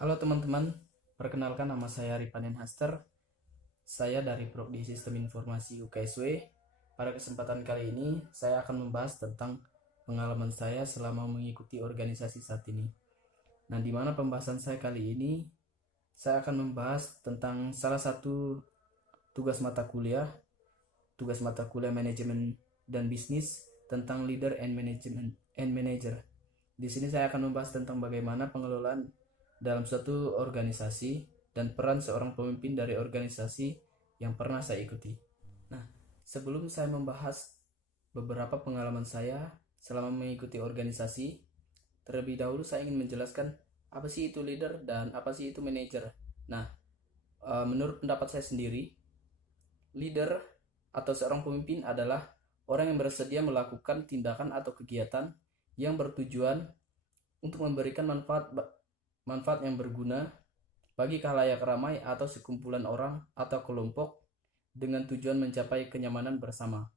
Halo teman-teman, perkenalkan nama saya Ripanen Haster. Saya dari Prodi Sistem Informasi UKSW. Pada kesempatan kali ini, saya akan membahas tentang pengalaman saya selama mengikuti organisasi saat ini. Nah, di mana pembahasan saya kali ini, saya akan membahas tentang salah satu tugas mata kuliah manajemen dan bisnis tentang leader and management and manager. Di sini saya akan membahas tentang bagaimana pengelolaan dalam suatu organisasi dan peran seorang pemimpin dari organisasi yang pernah saya ikuti. Nah, sebelum saya membahas beberapa pengalaman saya selama mengikuti organisasi, terlebih dahulu saya ingin menjelaskan apa sih itu leader dan apa sih itu manager. Nah, menurut pendapat saya sendiri, leader atau seorang pemimpin adalah orang yang bersedia melakukan tindakan atau kegiatan yang bertujuan untuk memberikan manfaat yang berguna bagi khalayak ramai atau sekumpulan orang atau kelompok dengan tujuan mencapai kenyamanan bersama.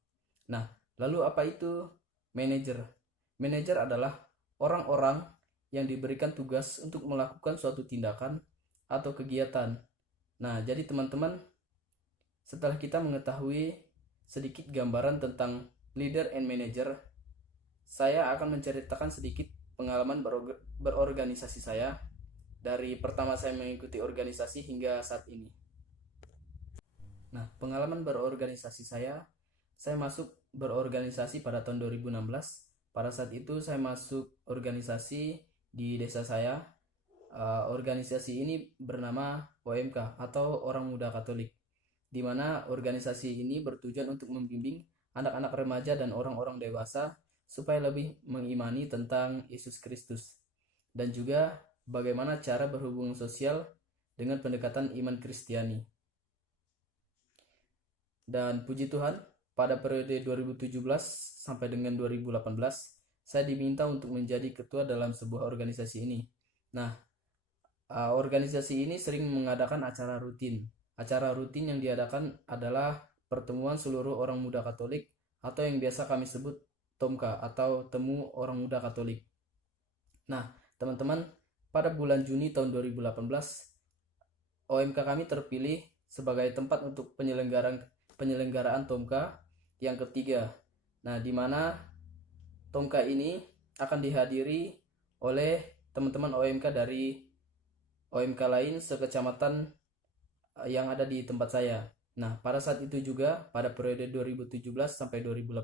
Nah, lalu apa itu manajer? Manajer adalah orang-orang yang diberikan tugas untuk melakukan suatu tindakan atau kegiatan. Nah, jadi teman-teman, setelah kita mengetahui sedikit gambaran tentang leader and manager, saya akan menceritakan sedikit pengalaman berorganisasi saya dari pertama saya mengikuti organisasi hingga saat ini. Nah, pengalaman berorganisasi saya masuk berorganisasi pada tahun 2016. Pada saat itu saya masuk organisasi di desa saya. Organisasi ini bernama OMK atau Orang Muda Katolik, di mana organisasi ini bertujuan untuk membimbing anak-anak remaja dan orang-orang dewasa supaya lebih mengimani tentang Yesus Kristus dan juga bagaimana cara berhubungan sosial dengan pendekatan iman Kristiani. Dan puji Tuhan, pada periode 2017 sampai dengan 2018, saya diminta untuk menjadi ketua dalam sebuah organisasi ini. Nah, organisasi ini sering mengadakan acara rutin. Acara rutin yang diadakan adalah pertemuan seluruh orang muda Katolik atau yang biasa kami sebut TOMKA atau Temu Orang Muda Katolik. Nah, teman-teman, pada bulan Juni tahun 2018, OMK kami terpilih sebagai tempat untuk penyelenggaraan TOMKA yang ketiga. Nah, di mana TOMKA ini akan dihadiri oleh teman-teman OMK dari OMK lain sekecamatan yang ada di tempat saya. Nah, pada saat itu juga pada periode 2017 sampai 2018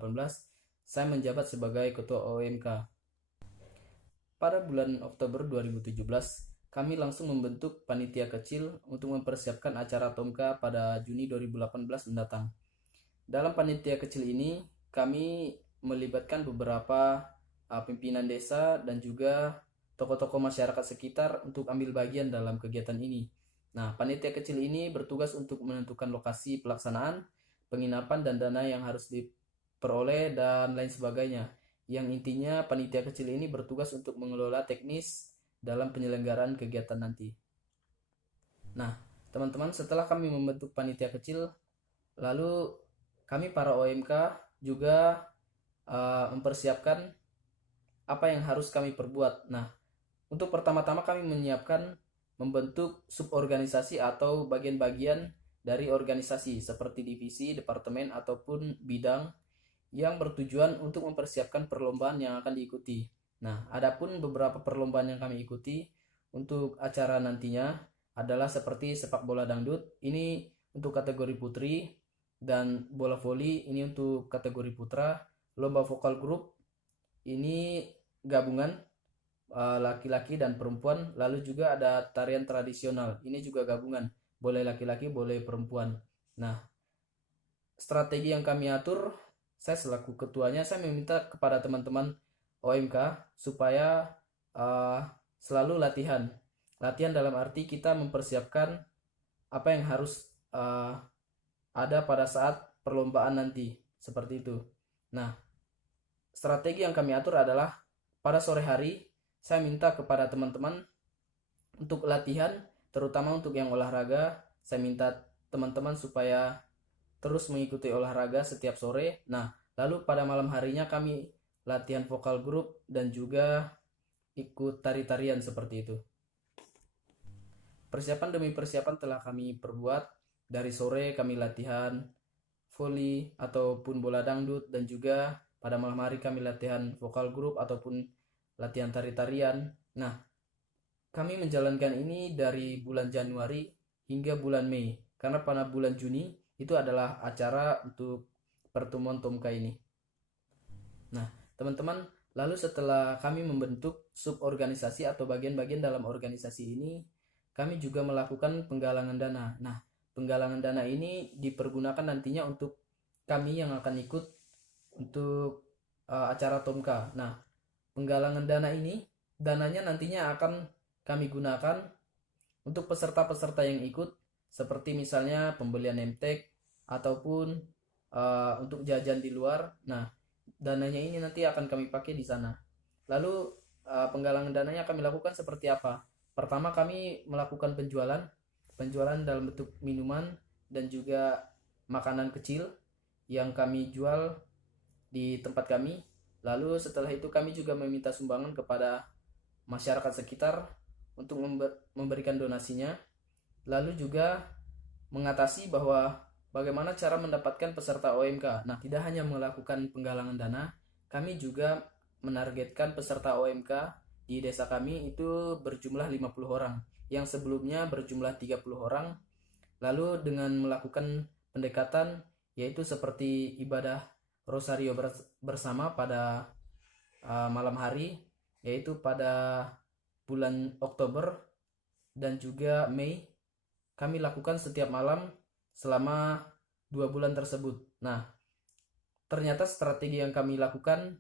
saya menjabat sebagai ketua OMK. Pada bulan Oktober 2017, kami langsung membentuk panitia kecil untuk mempersiapkan acara TOMKA pada Juni 2018 mendatang. Dalam panitia kecil ini, kami melibatkan beberapa pimpinan desa dan juga tokoh-tokoh masyarakat sekitar untuk ambil bagian dalam kegiatan ini. Nah, panitia kecil ini bertugas untuk menentukan lokasi pelaksanaan, penginapan dan dana yang harus diperoleh dan lain sebagainya. Yang intinya panitia kecil ini bertugas untuk mengelola teknis dalam penyelenggaraan kegiatan nanti. Nah, teman-teman, setelah kami membentuk panitia kecil, lalu kami para OMK juga mempersiapkan apa yang harus kami perbuat. Nah, untuk pertama-tama kami menyiapkan membentuk suborganisasi atau bagian-bagian dari organisasi seperti divisi, departemen, ataupun bidang yang bertujuan untuk mempersiapkan perlombaan yang akan diikuti. Nah, adapun beberapa perlombaan yang kami ikuti untuk acara nantinya adalah seperti sepak bola dangdut, ini untuk kategori putri, dan bola voli ini untuk kategori putra, lomba vokal grup, ini gabungan laki-laki dan perempuan, lalu juga ada tarian tradisional, ini juga gabungan, boleh laki-laki boleh perempuan. Nah, strategi yang kami atur, saya selaku ketuanya, saya meminta kepada teman-teman OMK supaya selalu latihan dalam arti kita mempersiapkan apa yang harus ada pada saat perlombaan nanti, seperti itu. Nah, strategi yang kami atur adalah pada sore hari saya minta kepada teman-teman untuk latihan, terutama untuk yang olahraga. Saya minta teman-teman supaya terus mengikuti olahraga setiap sore. Nah, lalu pada malam harinya kami latihan vokal grup dan juga ikut tari-tarian seperti itu. Persiapan demi persiapan telah kami perbuat. Dari sore kami latihan voli ataupun bola dangdut, dan juga pada malam hari kami latihan vokal grup ataupun latihan tari-tarian. Nah, kami menjalankan ini dari bulan Januari hingga bulan Mei, karena pada bulan Juni itu adalah acara untuk pertemuan Tomka ini. Nah, teman-teman, lalu setelah kami membentuk suborganisasi atau bagian-bagian dalam organisasi ini, kami juga melakukan penggalangan dana. Nah, penggalangan dana ini dipergunakan nantinya untuk kami yang akan ikut untuk acara Tomka. Nah, penggalangan dana ini, dananya nantinya akan kami gunakan untuk peserta-peserta yang ikut, seperti misalnya pembelian name tag ataupun untuk jajan di luar. Nah, dananya ini nanti akan kami pakai di sana. Lalu penggalangan dananya kami lakukan seperti apa? Pertama, kami melakukan penjualan dalam bentuk minuman dan juga makanan kecil yang kami jual di tempat kami. Lalu setelah itu kami juga meminta sumbangan kepada masyarakat sekitar untuk memberikan donasinya. Lalu juga mengatasi bahwa bagaimana cara mendapatkan peserta OMK. Nah, tidak hanya melakukan penggalangan dana, kami juga menargetkan peserta OMK di desa kami itu berjumlah 50 orang, yang sebelumnya berjumlah 30 orang. Lalu dengan melakukan pendekatan, yaitu seperti ibadah Rosario bersama pada malam hari, yaitu pada bulan Oktober dan juga Mei, kami lakukan setiap malam selama 2 bulan tersebut. Nah, ternyata strategi yang kami lakukan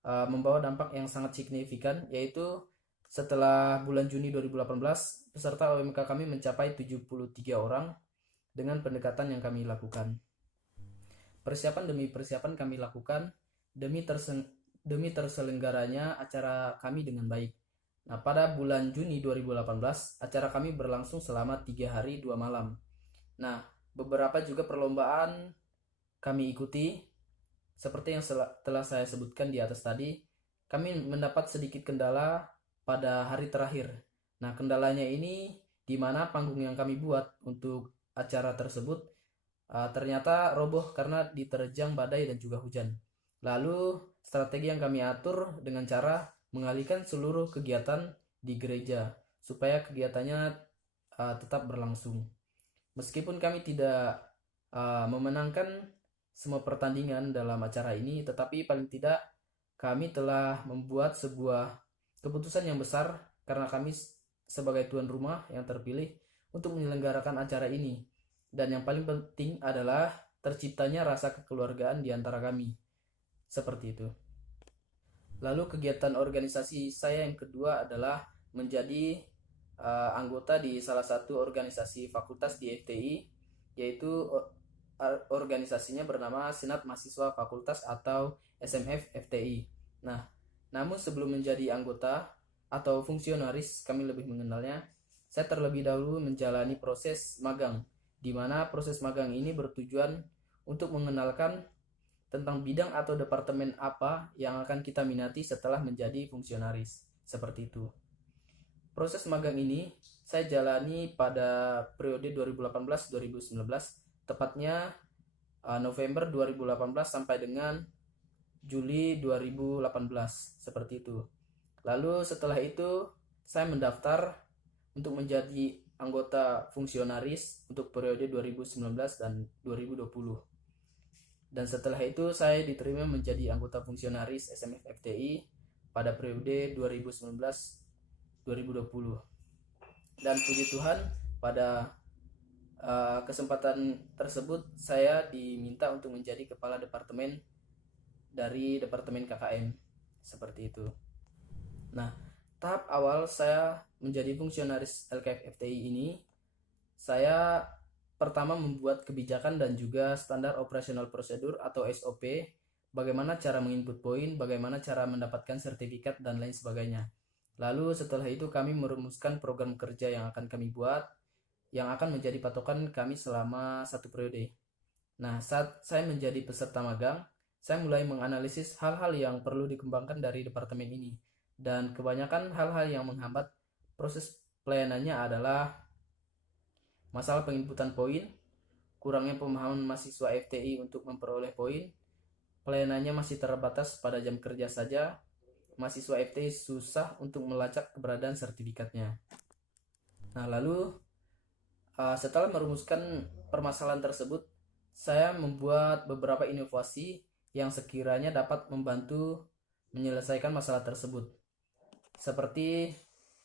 membawa dampak yang sangat signifikan, yaitu setelah bulan Juni 2018, peserta OMK kami mencapai 73 orang dengan pendekatan yang kami lakukan. Persiapan demi persiapan kami lakukan demi terselenggaranya acara kami dengan baik. Nah, pada bulan Juni 2018, acara kami berlangsung selama 3 hari 2 malam. Nah, beberapa juga perlombaan kami ikuti, seperti yang telah saya sebutkan di atas tadi. Kami mendapat sedikit kendala pada hari terakhir. Nah, kendalanya ini di mana panggung yang kami buat untuk acara tersebut ternyata roboh karena diterjang badai dan juga hujan. Lalu strategi yang kami atur dengan cara mengalihkan seluruh kegiatan di gereja supaya kegiatannya tetap berlangsung. Meskipun kami tidak memenangkan semua pertandingan dalam acara ini, tetapi paling tidak kami telah membuat sebuah keputusan yang besar karena kami sebagai tuan rumah yang terpilih untuk menyelenggarakan acara ini. Dan yang paling penting adalah terciptanya rasa kekeluargaan di antara kami. Seperti itu. Lalu kegiatan organisasi saya yang kedua adalah menjadi anggota di salah satu organisasi fakultas di FTI, yaitu organisasinya bernama Senat Mahasiswa Fakultas atau SMF FTI. Nah, namun sebelum menjadi anggota atau fungsionaris, kami lebih mengenalnya, saya terlebih dahulu menjalani proses magang, di mana proses magang ini bertujuan untuk mengenalkan tentang bidang atau departemen apa yang akan kita minati setelah menjadi fungsionaris. Seperti itu. Proses magang ini saya jalani pada periode 2018-2019, tepatnya November 2018 sampai dengan Juli 2018, seperti itu. Lalu setelah itu saya mendaftar untuk menjadi anggota fungsionaris untuk periode 2019 dan 2020. Dan setelah itu saya diterima menjadi anggota fungsionaris SMF FTI pada periode 2019-2020. Dan puji Tuhan, pada kesempatan tersebut saya diminta untuk menjadi kepala departemen dari departemen KKM. Seperti itu. Nah, tahap awal saya menjadi fungsionaris LKF FTI ini, saya pertama membuat kebijakan dan juga standar operasional prosedur atau SOP, bagaimana cara menginput poin, bagaimana cara mendapatkan sertifikat, dan lain sebagainya. Lalu setelah itu kami merumuskan program kerja yang akan kami buat, yang akan menjadi patokan kami selama 1 periode. Nah, saat saya menjadi peserta magang, saya mulai menganalisis hal-hal yang perlu dikembangkan dari departemen ini. Dan kebanyakan hal-hal yang menghambat proses pelayanannya adalah masalah penginputan poin, kurangnya pemahaman mahasiswa FTI untuk memperoleh poin, pelayanannya masih terbatas pada jam kerja saja, mahasiswa FTI susah untuk melacak keberadaan sertifikatnya. Nah, lalu setelah merumuskan permasalahan tersebut, saya membuat beberapa inovasi yang sekiranya dapat membantu menyelesaikan masalah tersebut, seperti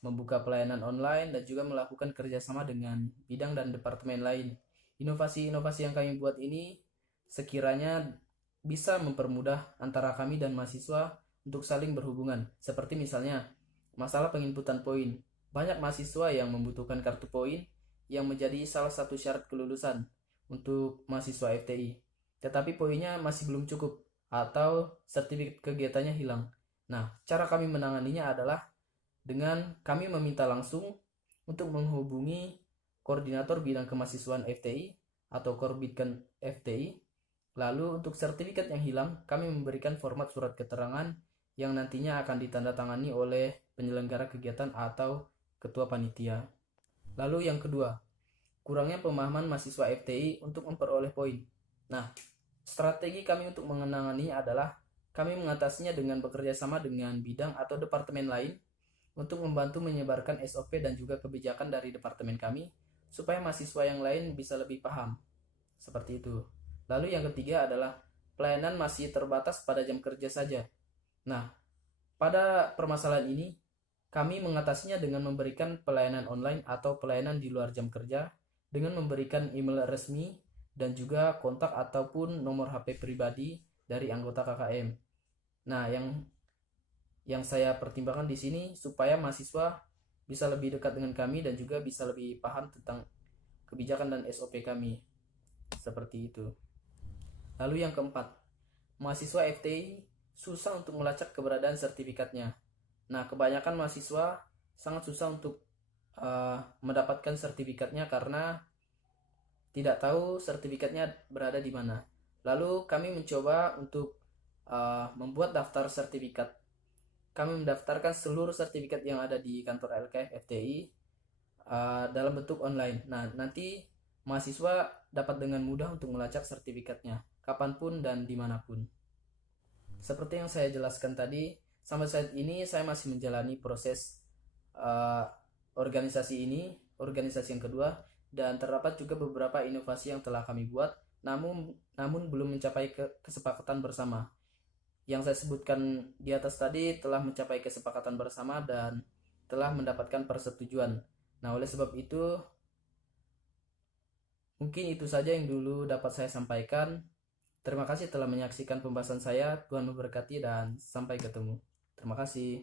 membuka pelayanan online dan juga melakukan kerjasama dengan bidang dan departemen lain. Inovasi-inovasi yang kami buat ini sekiranya bisa mempermudah antara kami dan mahasiswa untuk saling berhubungan, seperti misalnya masalah penginputan poin. Banyak mahasiswa yang membutuhkan kartu poin yang menjadi salah satu syarat kelulusan untuk mahasiswa FTI. Tetapi poinnya masih belum cukup atau sertifikat kegiatannya hilang. Nah, cara kami menanganinya adalah dengan kami meminta langsung untuk menghubungi koordinator bidang kemahasiswaan FTI atau Korbitkan FTI. Lalu untuk sertifikat yang hilang, kami memberikan format surat keterangan yang nantinya akan ditandatangani oleh penyelenggara kegiatan atau ketua panitia. Lalu yang kedua, kurangnya pemahaman mahasiswa FTI untuk memperoleh poin. Nah, strategi kami untuk mengenangani adalah kami mengatasinya dengan bekerja sama dengan bidang atau departemen lain untuk membantu menyebarkan SOP dan juga kebijakan dari departemen kami supaya mahasiswa yang lain bisa lebih paham. Seperti itu. Lalu yang ketiga adalah pelayanan masih terbatas pada jam kerja saja. Nah, pada permasalahan ini kami mengatasinya dengan memberikan pelayanan online atau pelayanan di luar jam kerja dengan memberikan email resmi dan juga kontak ataupun nomor HP pribadi dari anggota KKM. Nah, yang saya pertimbangkan di sini supaya mahasiswa bisa lebih dekat dengan kami dan juga bisa lebih paham tentang kebijakan dan SOP kami. Seperti itu. Lalu yang keempat, mahasiswa FTI susah untuk melacak keberadaan sertifikatnya. Nah, kebanyakan mahasiswa sangat susah untuk mendapatkan sertifikatnya karena tidak tahu sertifikatnya berada di mana. Lalu kami mencoba untuk membuat daftar sertifikat. Kami mendaftarkan seluruh sertifikat yang ada di kantor LKF FTI dalam bentuk online. Nah, nanti mahasiswa dapat dengan mudah untuk melacak sertifikatnya kapanpun dan dimanapun. Seperti yang saya jelaskan tadi, sampai saat ini saya masih menjalani proses organisasi yang kedua, dan terdapat juga beberapa inovasi yang telah kami buat, namun belum mencapai kesepakatan bersama. Yang saya sebutkan di atas tadi telah mencapai kesepakatan bersama dan telah mendapatkan persetujuan. Nah, oleh sebab itu, mungkin itu saja yang dulu dapat saya sampaikan. Terima kasih telah menyaksikan pembahasan saya. Tuhan memberkati dan sampai ketemu. Terima kasih.